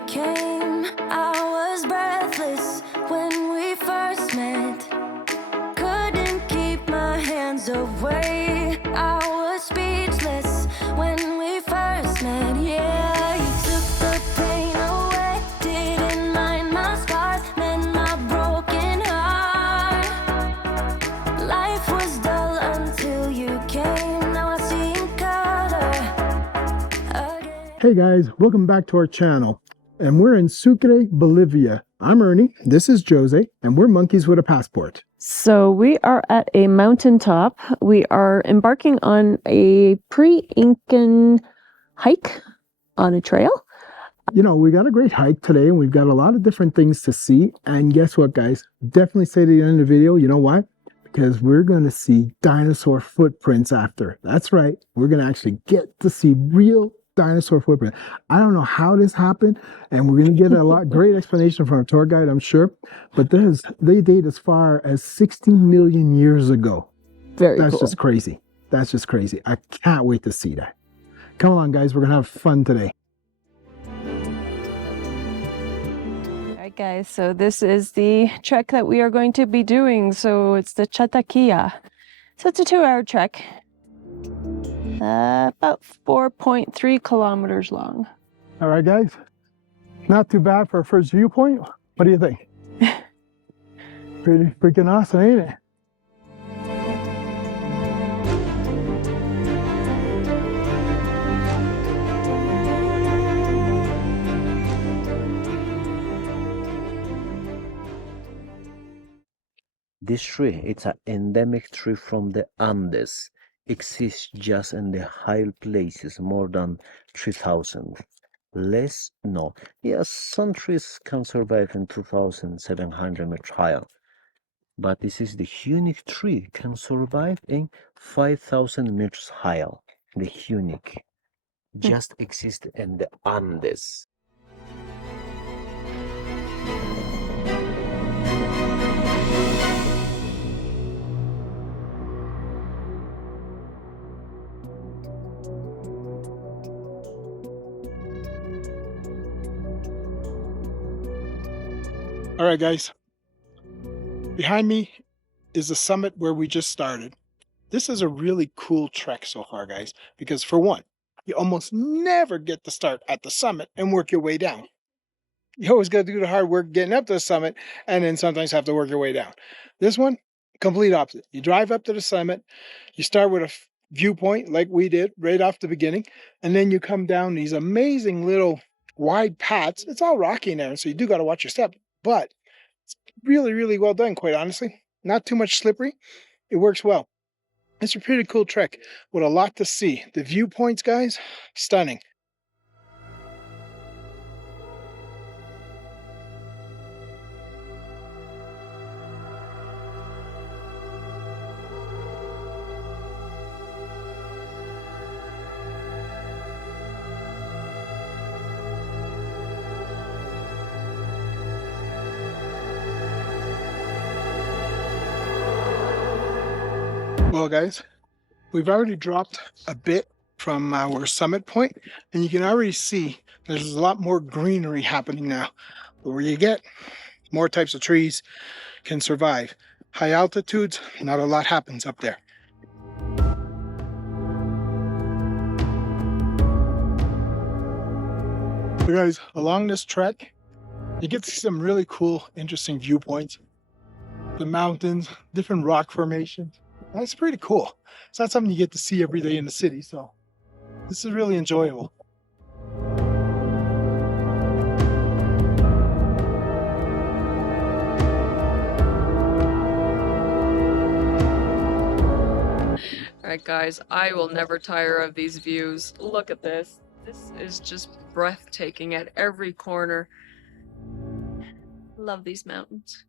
you came. I was breathless when we first met. Couldn't keep my hands away. I was speechless when we first met. Yeah, you took the pain away. Didn't mind my scars, mend my broken heart. Life was dull until you came. Now I see in color again. Hey guys, welcome back to our channel. And we're in Sucre, Bolivia. I'm Ernie, this is Jose, and we're monkeys with a passport. So we are at a mountaintop. We are embarking on a pre-Incan hike on a trail. You know, we got a great hike today, and we've got a lot of different things to see. And guess what, guys? Definitely stay to the end of the video. You know why? Because we're going to see dinosaur footprints after. That's right. We're going to actually get to see real dinosaur footprint. I don't know how this happened, and we're going to get a great explanation from our tour guide, I'm sure. But they date as far as 60 million years ago. That's Cool. just crazy. That's just crazy. I can't wait to see that. Come along, guys. We're going to have fun today. All right, guys. So this is the trek that we are going to be doing. So it's the Chataquilla. So it's a 2-hour trek. About 4.3 kilometers long. All right, guys. Not too bad for our first viewpoint. What do you think? Pretty freaking awesome, ain't it? This tree, it's an endemic tree from the Andes. Exists just in the high places, more than 3,000. Yes, some trees can survive in 2,700 meters higher. But this is the unique tree, can survive in 5,000 meters higher. The unique. Just exists in the Andes. All right, guys. Behind me is the summit where we just started. This is a really cool trek so far, guys, because for one, you almost never get to start at the summit and work your way down. You always got to do the hard work getting up to the summit and then sometimes have to work your way down. This one, complete opposite. You drive up to the summit, you start with a viewpoint like we did right off the beginning, and then you come down these amazing little wide paths. It's all rocky in there, so you do got to watch your step. But it's really, really well done, quite honestly. Not too much slippery. It works well. It's a pretty cool trek with a lot to see. The viewpoints, guys, stunning. Well, guys, we've already dropped a bit from our summit point, and you can already see there's a lot more greenery happening now. The lower you get, more types of trees can survive. High altitudes, not a lot happens up there. So guys, along this trek, you get to see some really cool, interesting viewpoints. The mountains, different rock formations. That's pretty cool. It's not something you get to see every day in the city, so this is really enjoyable. Alright guys, I will never tire of these views. Look at this. This is just breathtaking at every corner. Love these mountains.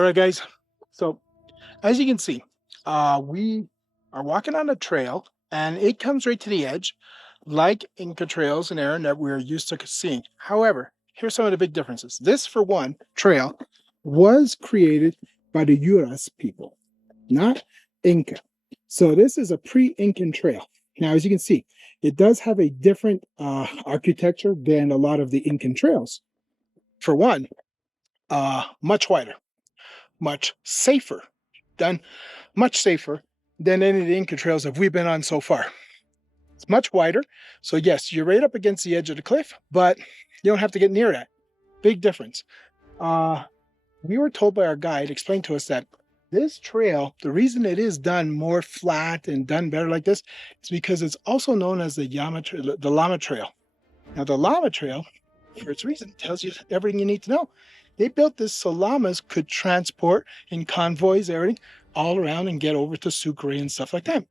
All right, guys. So as you can see, we are walking on a trail and it comes right to the edge, like Inca trails and Aaron that we're used to seeing. However, here's some of the big differences. This, for one, trail was created by the Yuras people, not Inca. So this is a pre-Incan trail. Now, as you can see, it does have a different architecture than a lot of the Incan trails. For one, much wider, much safer, done much safer than any of the Inca trails that we've been on so far. It's much wider. So yes, you're right up against the edge of the cliff, but you don't have to get near that. Big difference. We were told by our guide, explained to us that this trail, the reason it is done more flat and done better like this is because it's also known as the Llama Trail. Now the Llama Trail, for its reason, tells you everything you need to know. They built this so llamas could transport in convoys, everything, all around and get over to Sucre and stuff like that.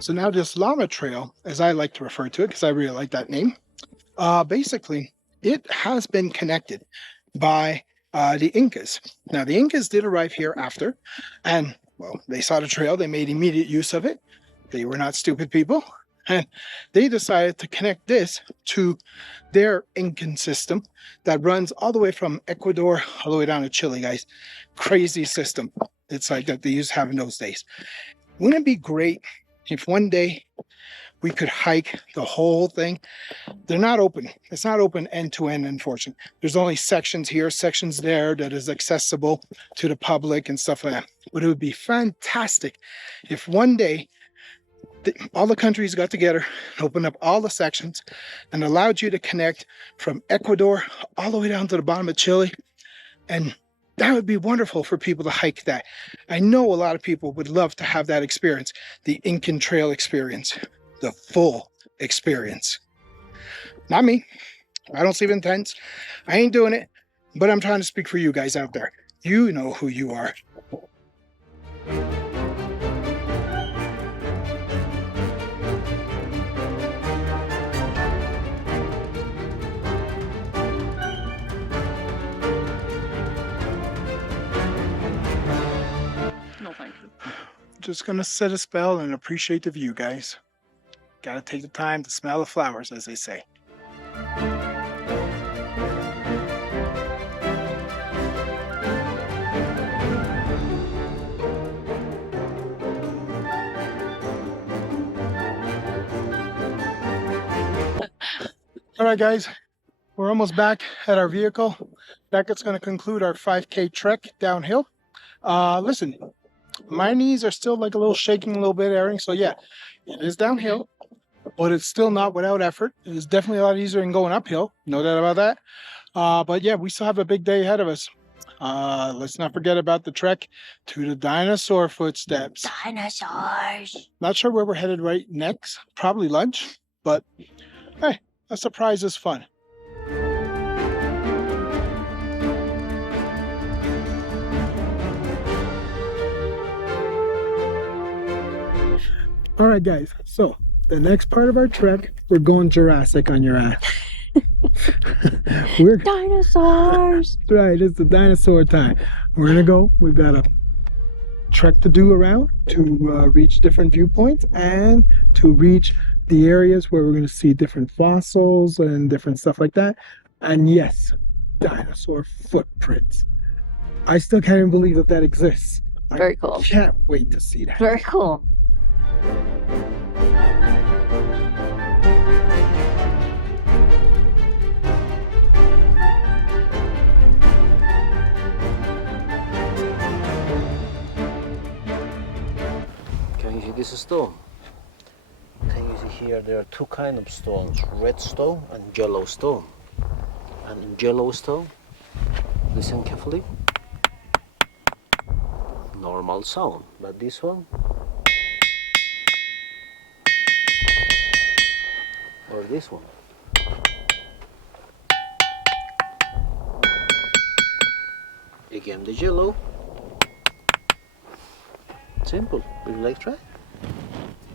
So now this llama trail, as I like to refer to it, because I really like that name, basically it has been connected by the Incas. Now the Incas did arrive here after, and well, they saw the trail, they made immediate use of it. They were not stupid people, and they decided to connect this to their Incan system that runs all the way from Ecuador all the way down to Chile, guys. Crazy system. It's like that they used to have in those days. Wouldn't it be great if one day we could hike the whole thing? They're not open. It's not open end to end, unfortunately. There's only sections here, sections there that is accessible to the public and stuff like that. But it would be fantastic if one day all the countries got together, opened up all the sections, and allowed you to connect from Ecuador all the way down to the bottom of Chile. And that would be wonderful for people to hike that. I know a lot of people would love to have that experience, the Incan Trail experience, the full experience. Not me. I don't sleep in tents. I ain't doing it, but I'm trying to speak for you guys out there. You know who you are. Just gonna set a spell and appreciate the view, guys. Gotta take the time to smell the flowers, as they say. All right, guys, we're almost back at our vehicle. That's gonna conclude our 5K trek downhill. Listen, my knees are still like a little shaking a little bit, Aaron. So yeah, it is downhill, but it's still not without effort. It is definitely a lot easier than going uphill. No doubt about that. But yeah, we still have a big day ahead of us. Let's not forget about the trek to the dinosaur footsteps. Dinosaurs. Not sure where we're headed right next. Probably lunch, but hey, a surprise is fun. All right, guys. So the next part of our trek, we're going Jurassic on your ass. We're Dinosaurs! right. It's the dinosaur time. We're gonna go. We've got a trek to do around to reach different viewpoints and to reach the areas where we're gonna see different fossils and different stuff like that. And yes, dinosaur footprints. I still can't even believe that that exists. Very cool. I can't wait to see that. Very cool. Can you see this stone? Can you see here there are two kinds of stones, red stone and yellow stone. And in yellow stone, listen carefully, normal sound, but this one, or this one. Again, the yellow. Simple. Would you like to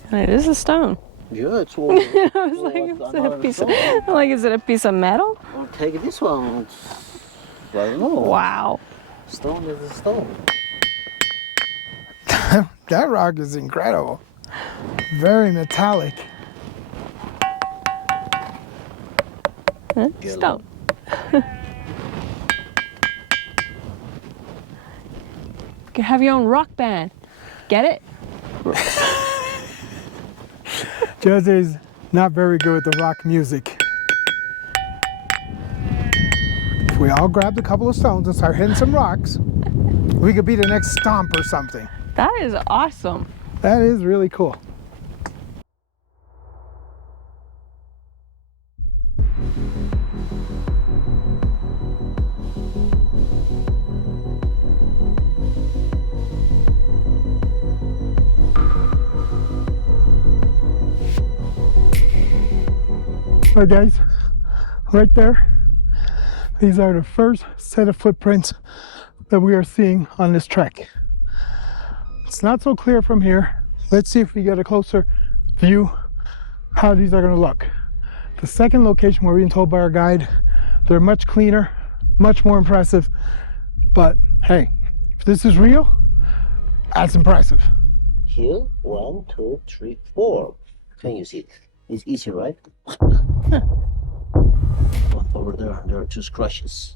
try? It is a stone. Yeah, it's all. I was like, is it a piece of metal? Or take this one. I don't know. Wow. Stone is a stone. That rock is incredible. Very metallic. Huh? Stone. You can have your own rock band. Get it? Jose's not very good with the rock music. If we all grabbed a couple of stones and start hitting some rocks, we could be the next stomp or something. That is awesome. That is really cool. All right, guys, right there, these are the first set of footprints that we are seeing on this trek. It's not so clear from here. Let's see if we get a closer view how these are going to look. The second location we're being told by our guide, they're much cleaner, much more impressive. But hey, if this is real, that's impressive. Here, 1, 2, 3, 4. Can you see it? It's easy, right? Over there are two scratches.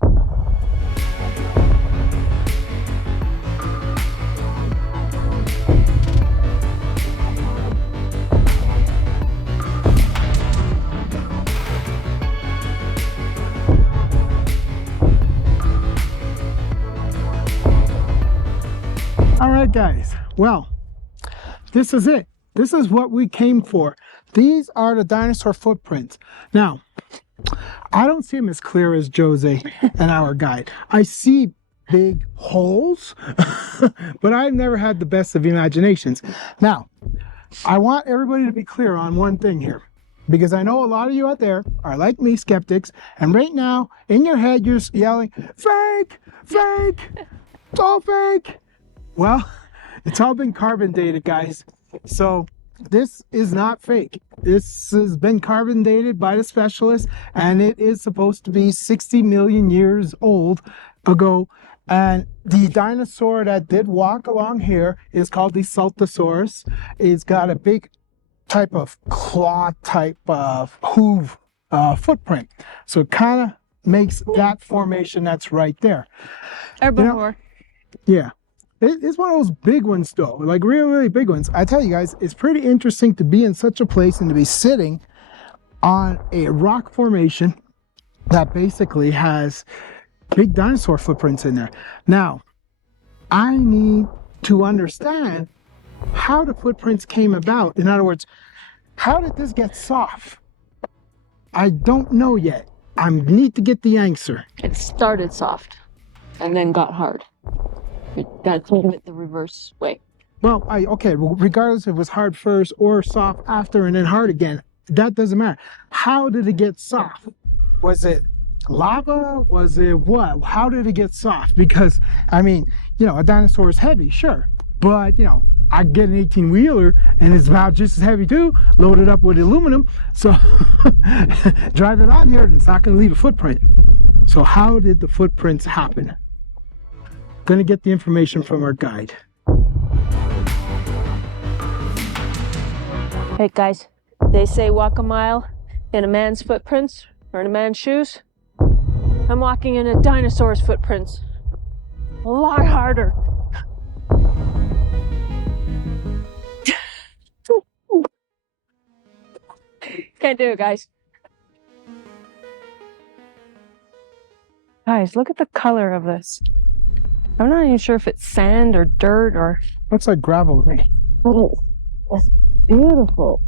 All right, guys, well, this is it. This is what we came for. These are the dinosaur footprints. Now, I don't see them as clear as Jose and our guide. I see big holes, but I've never had the best of imaginations. Now, I want everybody to be clear on one thing here, because I know a lot of you out there are like me, skeptics, and right now, in your head, you're yelling, fake, fake, it's all fake. Well, it's all been carbon dated, guys. So this is not fake. This has been carbon dated by the specialists, and it is supposed to be 60 million years old ago. And the dinosaur that did walk along here is called the Saltasaurus. It's got a big type of claw type of hoof footprint. So it kind of makes that formation that's right there. Herbivore. Yeah. It's one of those big ones though, like really, really big ones. I tell you guys, it's pretty interesting to be in such a place and to be sitting on a rock formation that basically has big dinosaur footprints in there. Now, I need to understand how the footprints came about. In other words, how did this get soft? I don't know yet. I need to get the answer. It started soft and then got hard. You gotta think of it the reverse way. Well, regardless if it was hard first or soft after and then hard again, that doesn't matter. How did it get soft? Was it lava? Was it what? How did it get soft? Because, I mean, a dinosaur is heavy, sure. But, I get an 18-wheeler and it's about just as heavy too, loaded up with aluminum. So drive it on here and it's not going to leave a footprint. So how did the footprints happen? Going to get the information from our guide. Hey guys, they say walk a mile in a man's footprints or in a man's shoes. I'm walking in a dinosaur's footprints. A lot harder. Can't do it, guys. Guys, look at the color of this. I'm not even sure if it's sand or dirt or... Looks like gravel to me. Oh, it's beautiful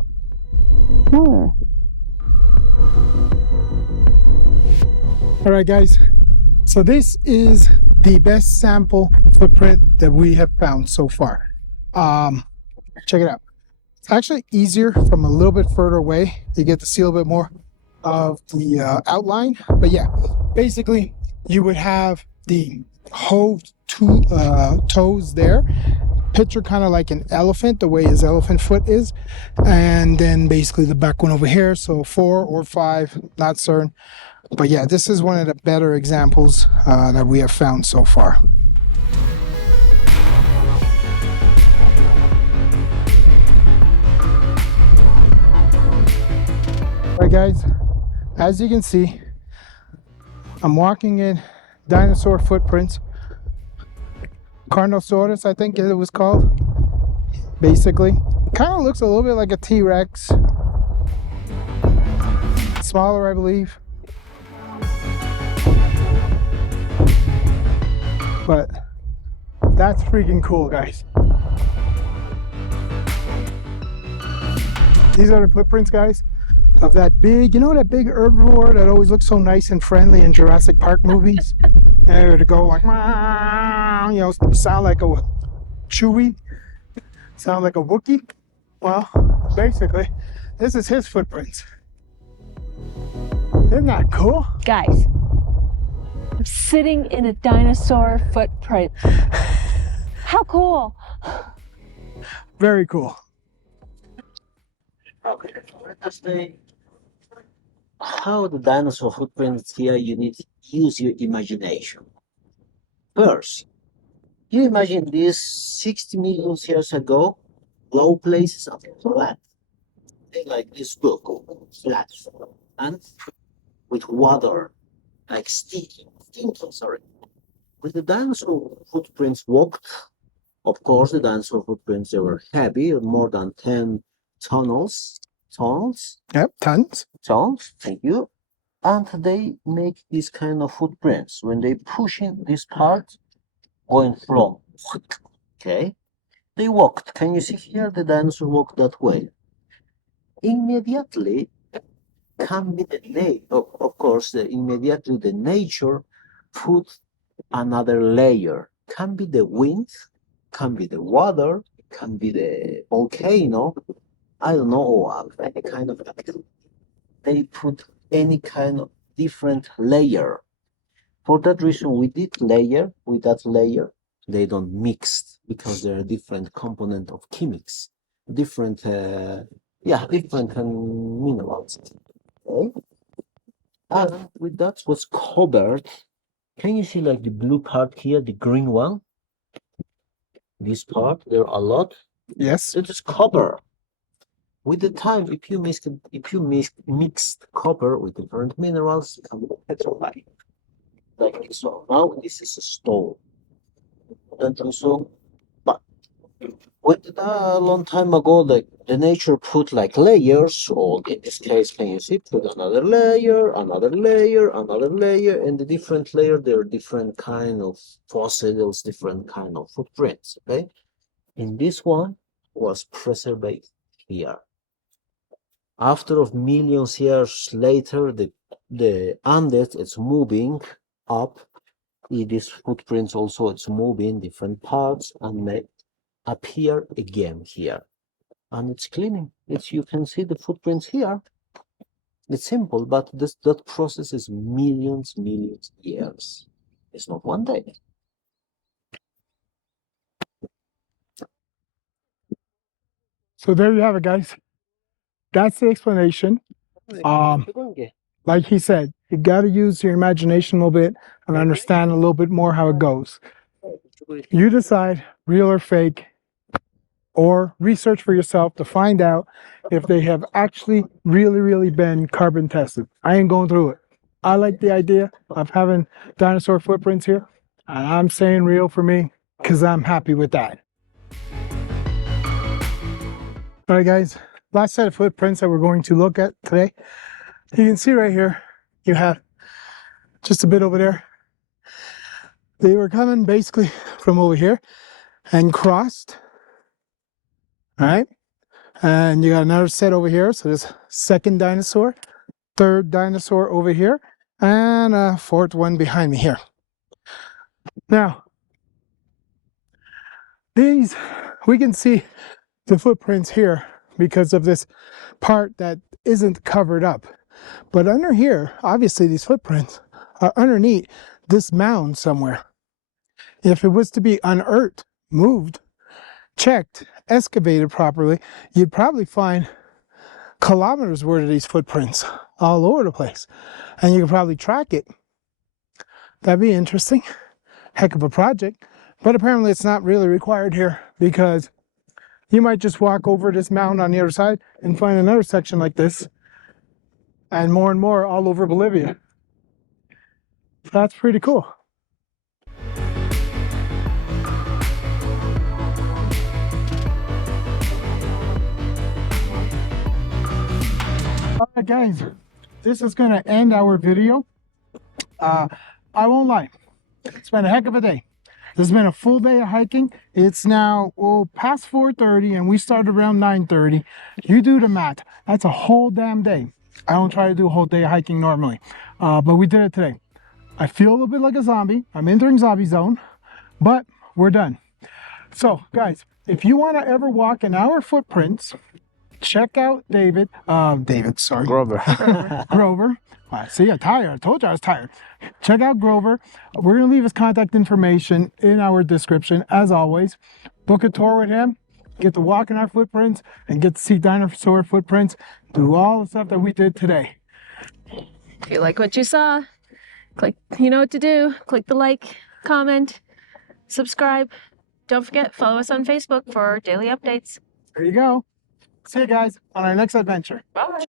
color. All right, guys. So this is the best sample footprint that we have found so far. Check it out. It's actually easier from a little bit further away. You get to see a little bit more of the outline. But yeah, basically you would have the whole two toes there. Picture kind of like an elephant, the way his elephant foot is. And then basically the back one over here. So 4 or 5, not certain. But yeah, this is one of the better examples that we have found so far. Alright guys, as you can see, I'm walking in Dinosaur Footprints. Carnotaurus, I think it was called. Basically, kind of looks a little bit like a T-Rex. Smaller, I believe. But that's freaking cool, guys. These are the footprints, guys, of that big, you know, that big herbivore that always looks so nice and friendly in Jurassic Park movies? And to go like, you know, sound like a Chewie, sound like a Wookiee. Well, basically, this is his footprints. Isn't that cool? Guys, I'm sitting in a dinosaur footprint. How cool! Very cool. Okay, let us say how the dinosaur footprints here, you need to use your imagination. First, you imagine this 60 million years ago, low places are flat. They like this book, flat, and with water, like stinking, sorry. With the dinosaur footprints walked, of course, the dinosaur footprints, they were heavy, more than 10 tons. Yep, tons. Tons, thank you. And they make this kind of footprints when they push in this part, going from, okay, they walked. Can you see here? The dinosaur walked that way. Immediately can be the nature, of course, immediately the nature put another layer. Can be the wind, can be the water, can be the volcano, I don't know, any kind of activity. They put any kind of different layer. For that reason, with that layer, they don't mix because there are different component of chemics, different, different minerals. Okay? And with that was covered. Can you see like the blue part here, the green one? This part, there are a lot. Yes. It is copper. With the time, if you mixed copper with different minerals, it can petrify. Like this one. Now this is a stone. And also, but with a long time ago, like the nature put like layers, or in this case, can you see, put another layer, another layer, another layer, and the different layer, there are different kind of fossils, different kind of footprints. Okay, and this one was preserved here. After of millions years later, the Andes is moving up. These footprints also it's moving different parts and they appear again here. And it's cleaning. You can see the footprints here. It's simple, but that process is millions years. It's not one day. So there you have it, guys. That's the explanation. Like he said, you got to use your imagination a little bit and understand a little bit more how it goes. You decide, real or fake, or research for yourself to find out if they have actually really been carbon tested. I ain't going through it. I like the idea of having dinosaur footprints here, and I'm saying real for me because I'm happy with that. All right, guys, last set of footprints that we're going to look at today. You can see right here, you have just a bit over there. They were coming basically from over here and crossed. All right, and you got another set over here. So there's second dinosaur, third dinosaur over here, and a fourth one behind me here. Now, these, we can see the footprints here because of this part that isn't covered up. But under here, obviously these footprints are underneath this mound somewhere. If it was to be unearthed, moved, checked, excavated properly, you'd probably find kilometers worth of these footprints all over the place. And you could probably track it. That'd be interesting. Heck of a project. But apparently it's not really required here, because you might just walk over this mound on the other side and find another section like this, and more all over Bolivia. That's pretty cool. Alright guys, this is going to end our video. I won't lie, it's been a heck of a day. This has been a full day of hiking. It's now past 4:30 and we started around 9:30. You do the math. That's a whole damn day. I don't try to do a whole day of hiking normally, but we did it today. I feel a little bit like a zombie. I'm entering zombie zone, but we're done. So guys, if you want to ever walk in our footprints, check out Grover. Grover. See, I'm tired. I told you I was tired. Check out Grover. We're going to leave his contact information in our description, as always. Book a tour with him. Get to walk in our footprints and get to see dinosaur footprints. Do all the stuff that we did today. If you like what you saw, you know what to do. Click the like, comment, subscribe. Don't forget, follow us on Facebook for daily updates. There you go. See you guys on our next adventure. Bye.